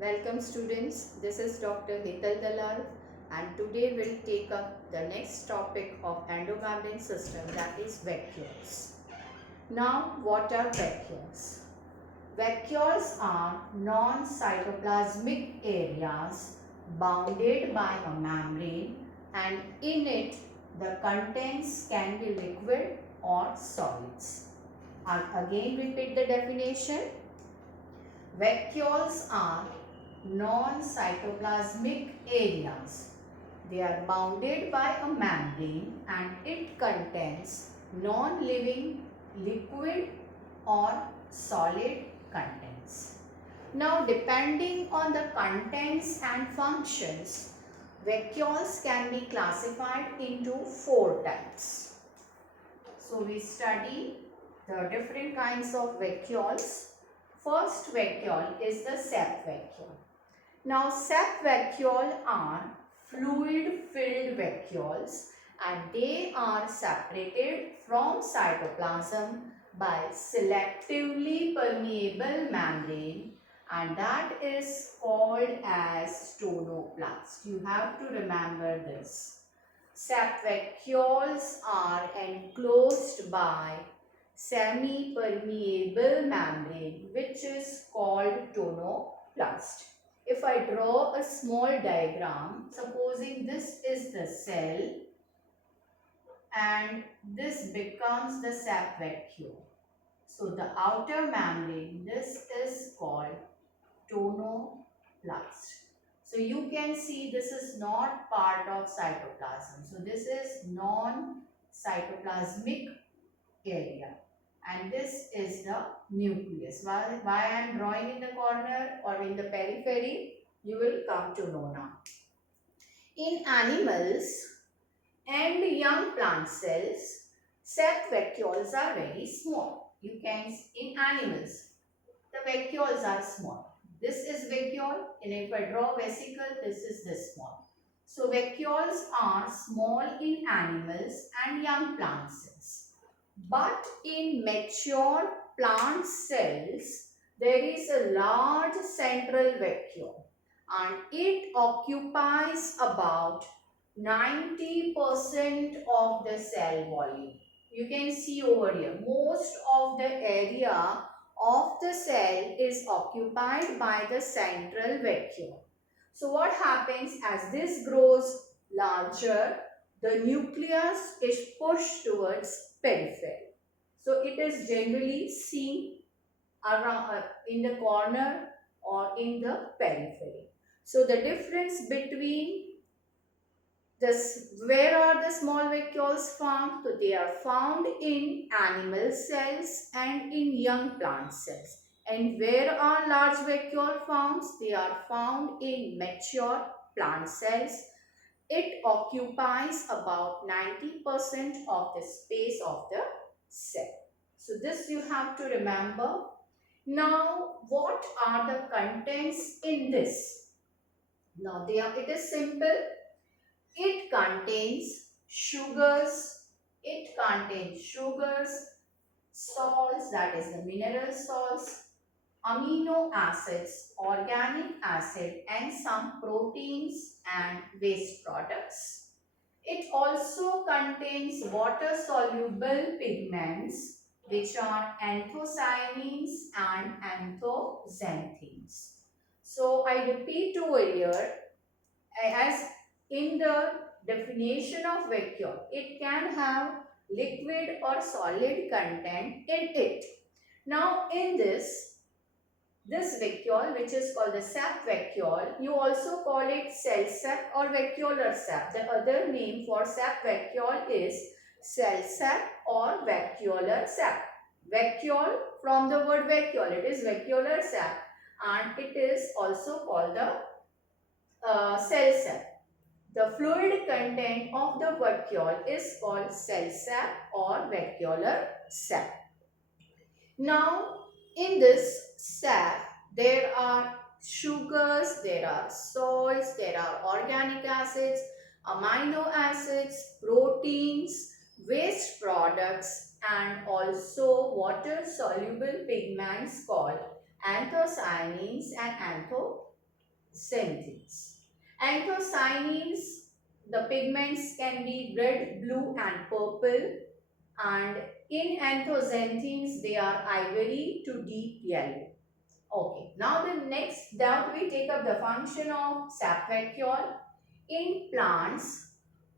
Welcome students, this is Dr. Hital Dalal and today we'll take up the next topic of endomembrane system, that is vacuoles. Now what are vacuoles? Vacuoles are non-cytoplasmic areas bounded by a membrane and in it the contents can be liquid or solids. I'll again repeat the definition. Vacuoles are non-cytoplasmic areas. They are bounded by a membrane and it contains non-living liquid or solid contents. Now, depending on the contents and functions, vacuoles can be classified into 4 types. So, we study the different kinds of vacuoles. First vacuole is the sap vacuole. Now sap vacuole are fluid filled vacuoles and they are separated from cytoplasm by selectively permeable membrane and that is called as tonoplast. You have to remember this. Sap vacuoles are enclosed by semi-permeable membrane which is called tonoplast. If I draw a small diagram, supposing this is the cell and this becomes the sap vacuole. So the outer membrane, this is called tonoplast. So you can see this is not part of cytoplasm. So this is non-cytoplasmic area. And this is the nucleus. Why I am drawing in the corner or in the periphery, you will come to know now. In animals and young plant cells, sap vacuoles are very small. You can, in animals, the vacuoles are small. This is vacuole and if I draw vesicle, this is this small. So vacuoles are small in animals and young plant cells. But in mature plant cells, there is a large central vacuole and it occupies about 90% of the cell volume. You can see over here, most of the area of the cell is occupied by the central vacuole. So what happens as this grows larger, the nucleus is pushed towards periphery. So it is generally seen around in the corner or in the periphery. So the difference between this, where are the small vacuoles found? So they are found in animal cells and in young plant cells. And where are large vacuole found? They are found in mature plant cells. It occupies about 90% of the space of the cell. So this you have to remember. Now what are the contents in this? Now it is simple. It contains sugars. It contains sugars, salts, that is the mineral salts, amino acids, organic acid and some proteins and waste products. It also contains water soluble pigments which are anthocyanins and anthocyanthins. So I repeat over here, as in the definition of vacuole, it can have liquid or solid content in it. Now in this vacuole, which is called the sap vacuole, you also call it cell sap or vacuolar sap. The other name for sap vacuole is cell sap or vacuolar sap. Vacuole, from the word vacuole, it is vacuolar sap and it is also called the cell sap. The fluid content of the vacuole is called cell sap or vacuolar sap. Now in this sap, there are sugars, there are salts, there are organic acids, amino acids, proteins, waste products and also water soluble pigments called anthocyanins and anthocyanins. Anthocyanins, the pigments can be red, blue and purple, and in anthocyanins they are ivory to deep yellow. Okay, now we take up the function of sap vacuole. In plants,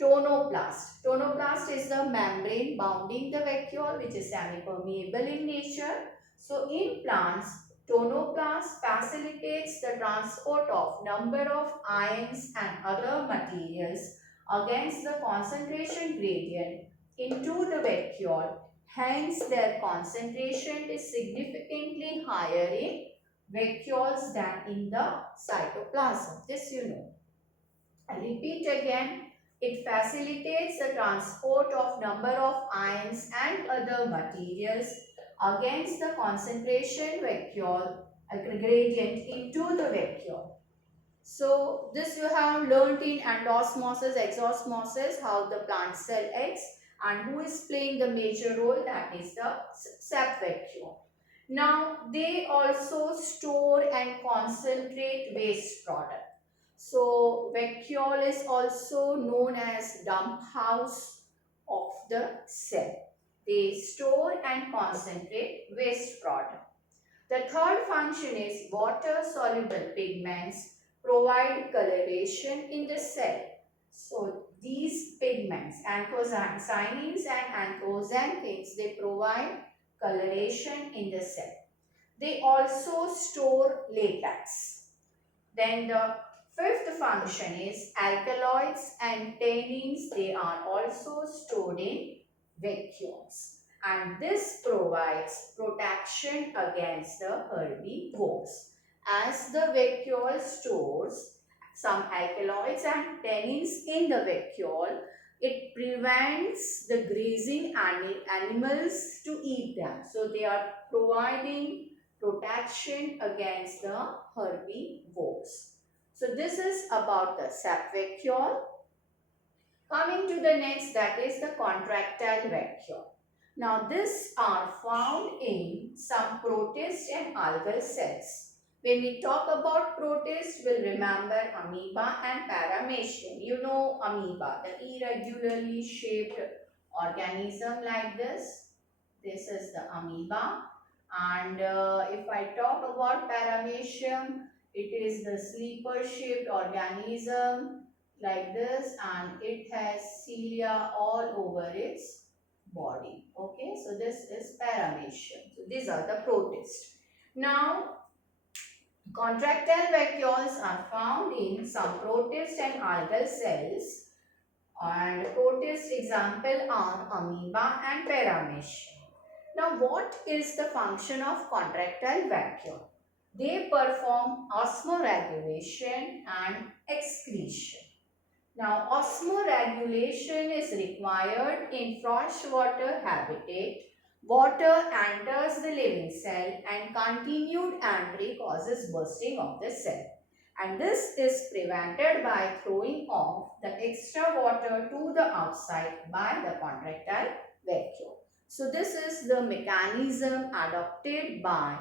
tonoplast. Tonoplast is the membrane bounding the vacuole, which is semi-permeable in nature. So in plants, tonoplast facilitates the transport of number of ions and other materials against the concentration gradient into the vacuole. Hence, their concentration is significantly higher in vacuoles than in the cytoplasm. This you know. I repeat again, it facilitates the transport of number of ions and other materials against the concentration vacuole gradient into the vacuole. So this you have learnt in endosmosis, exosmosis, how the plant cell acts and who is playing the major role, that is the sap vacuole. Now they also store and concentrate waste product. So vacuole is also known as dump house of the cell. They store and concentrate waste product. The third function is water soluble pigments provide coloration in the cell. So these pigments, anthocyanins and anthocyanins, they provide coloration in the cell. They also store latex. Then the fifth function is alkaloids and tannins. They are also stored in vacuoles, and this provides protection against the herbivores. As the vacuole stores some alkaloids and tannins in the vacuole, it prevents the grazing animals to eat them. So they are providing protection against the herbivores. So this is about the sap vacuole. Coming to the next, that is the contractile vacuole. Now these are found in some protist and algal cells. When we talk about protist, we'll remember amoeba and paramecium. You know amoeba, the irregularly shaped organism like this. This is the amoeba. And if I talk about paramecium, it is the sleeper shaped organism like this, and it has cilia all over its body. Okay, so this is paramecium. So these are the protists. Now contractile vacuoles are found in some protist and algal cells, and protist example are amoeba and paramecium. Now what is the function of contractile vacuole? They perform osmoregulation and excretion. Now osmoregulation is required in freshwater habitat. Water enters the living cell and continued entry causes bursting of the cell. And this is prevented by throwing off the extra water to the outside by the contractile vacuole. So this is the mechanism adopted by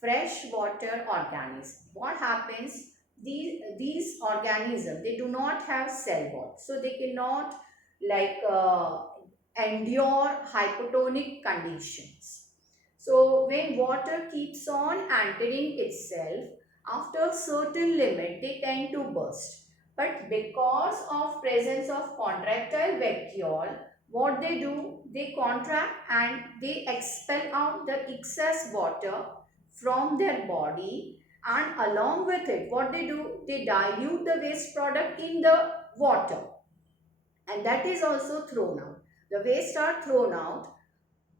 freshwater organisms. What happens? These organisms, they do not have cell wall, so they cannot endure hypotonic conditions. So when water keeps on entering itself, after a certain limit they tend to burst. But because of presence of contractile vacuole, what they do, they contract and they expel out the excess water from their body, and along with it what they do, they dilute the waste product in the water, and that is also thrown out. The waste are thrown out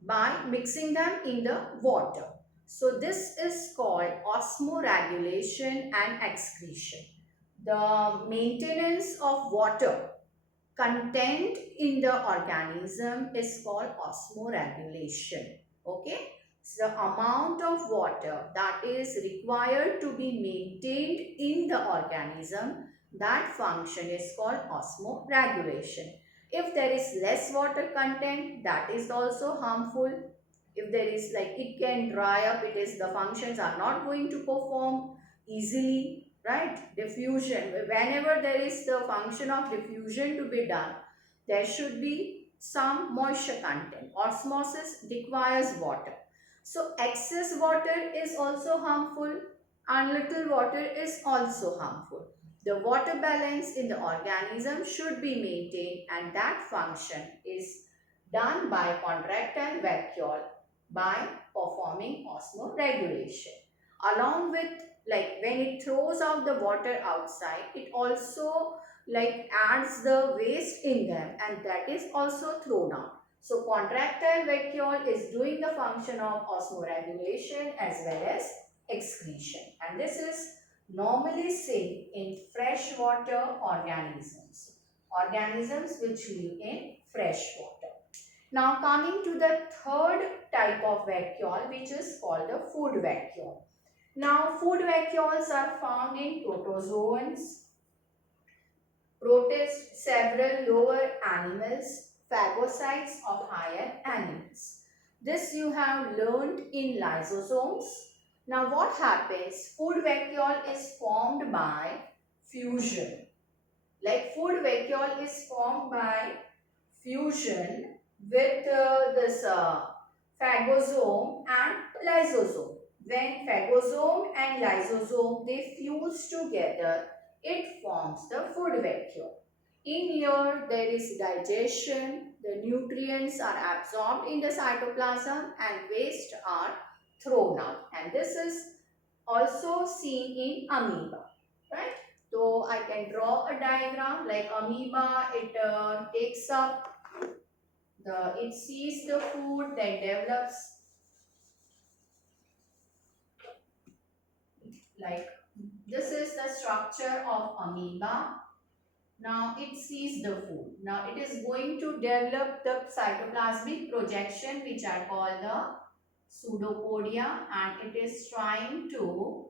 by mixing them in the water. So this is called osmoregulation and excretion. The maintenance of water content in the organism is called osmoregulation. Okay. So the amount of water that is required to be maintained in the organism, that function is called osmoregulation. If there is less water content, that is also harmful. If there is it can dry up, the functions are not going to perform easily. right? Diffusion. Whenever there is the function of diffusion to be done, there should be some moisture content. Osmosis requires water. So excess water is also harmful and little water is also harmful. The water balance in the organism should be maintained, and that function is done by contractile vacuole by performing osmoregulation. Along with, like, when it throws out the water outside, it also like adds the waste in them, and that is also thrown out. So contractile vacuole is doing the function of osmoregulation as well as excretion, and this is normally seen in freshwater organisms which live in fresh water. Now coming to the third type of vacuole, which is called the food vacuole. Now food vacuoles are found in protozoans, protist, several lower animals, phagocytes of higher animals. This you have learned in lysosomes. Now what happens? Food vacuole is formed by fusion. Like food vacuole is formed by fusion with this phagosome and lysosome. When phagosome and lysosome they fuse together, it forms the food vacuole. In here there is digestion, the nutrients are absorbed in the cytoplasm and waste are thrown out, and this is also seen in amoeba, right? So I can draw a diagram like amoeba, it takes up it sees the food, then develops like this is the structure of amoeba. Now it sees the food. Now it is going to develop the cytoplasmic projection, which I call the pseudopodia, and it is trying to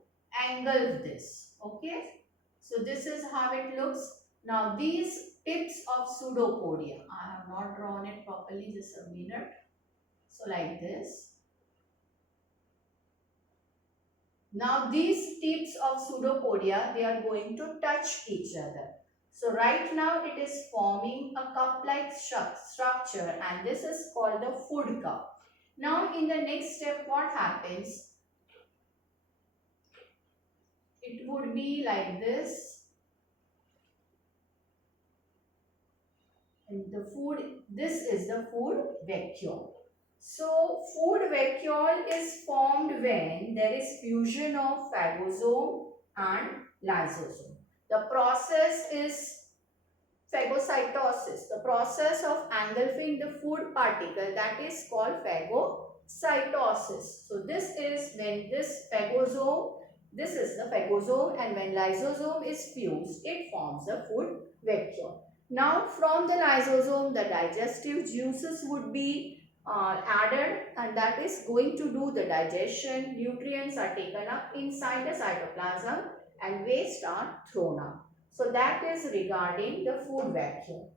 engulf this. Okay. So this is how it looks. Now these tips of pseudopodia, I have not drawn it properly, just a minute. So like this. Now these tips of pseudopodia, they are going to touch each other. So right now it is forming a cup-like structure, and this is called the food cup. Now in the next step what happens? It would be like this. And the food, this is the food vacuole. So food vacuole is formed when there is fusion of phagosome and lysosome. The process is phagocytosis. The process of engulfing the food particle, that is called phagocytosis. So this is when this phagosome, this is the phagosome, and when lysosome is fused, it forms the food vacuole. Now from the lysosome, the digestive juices would be added, and that is going to do the digestion. Nutrients are taken up inside the cytoplasm and waste are thrown out. So that is regarding the food vacuole.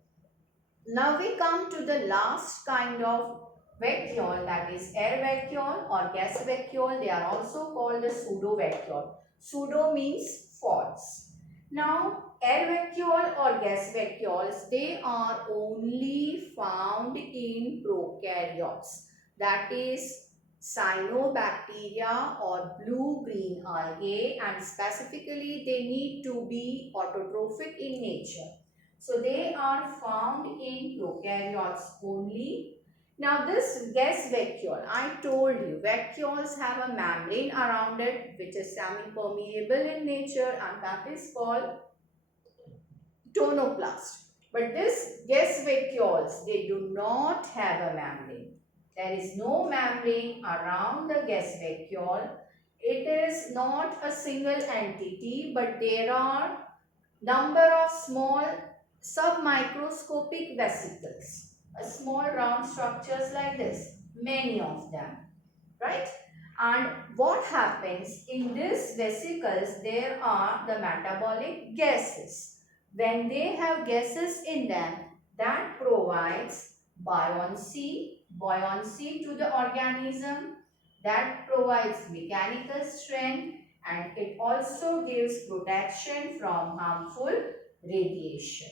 Now we come to the last kind of vacuole, that is air vacuole or gas vacuole. They are also called the pseudo vacuole. Pseudo means false. Now air vacuole or gas vacuoles, they are only found in prokaryotes. That is cyanobacteria or blue-green algae, and specifically they need to be autotrophic in nature. So they are found in prokaryotes only. Now this gas vacuole, I told you vacuoles have a membrane around it which is semi-permeable in nature, and that is called tonoplast. But this gas vacuoles, they do not have a membrane. There is no membrane around the gas vacuole. It is not a single entity, but there are number of small submicroscopic vesicles, small round structures like this, many of them, right? And what happens in these vesicles, there are the metabolic gases. When they have gases in them, that provides buoyancy to the organism, that provides mechanical strength, and it also gives protection from harmful radiation.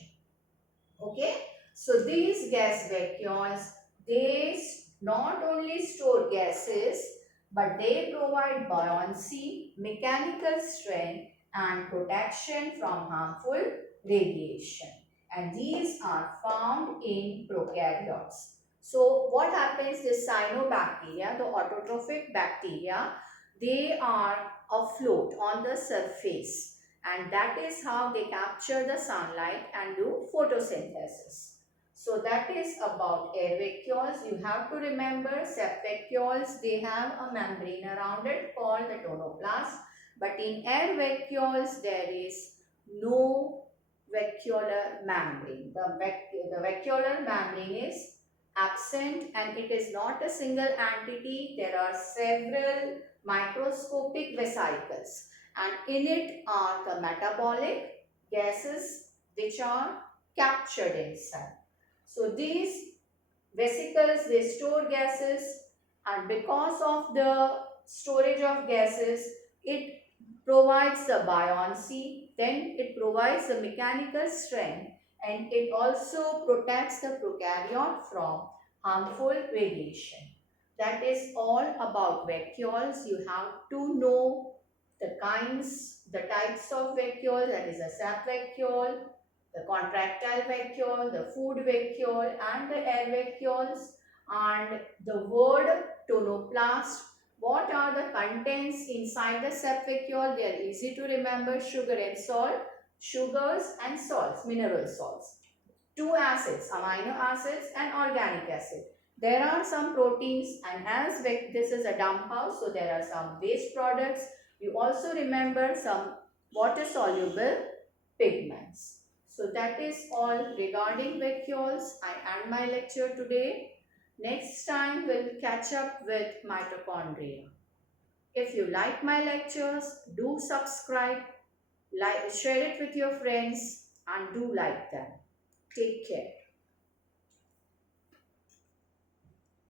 Okay, so these gas vacuoles, they not only store gases, but they provide buoyancy, mechanical strength, and protection from harmful radiation. And these are found in prokaryotes. So what happens, the cyanobacteria, the autotrophic bacteria, they are afloat on the surface, and that is how they capture the sunlight and do photosynthesis. So that is about air vacuoles. You have to remember sep vacuoles, they have a membrane around it called the tonoplast, but in air vacuoles there is no vacuolar membrane. The vacuolar membrane is absent, and it is not a single entity. There are several microscopic vesicles, and in it are the metabolic gases which are captured inside. So these vesicles, they store gases, and because of the storage of gases, it provides the buoyancy, then it provides the mechanical strength, and it also protects the prokaryote from harmful radiation. That is all about vacuoles. You have to know the types of vacuole, that is a sap vacuole, the contractile vacuole, the food vacuole, and the air vacuoles, and the word tonoplast. What are the contents inside the sap vacuole? They are easy to remember: sugar and salt, sugars and salts, mineral salts, two acids, amino acids and organic acid. There are some proteins, and as this is a dump house, so there are some waste products. You also remember some water soluble pigments. So that is all regarding vacuoles. I end my lecture today. Next time we'll catch up with mitochondria. If you like my lectures, do subscribe, share it with your friends, and do like them. Take care.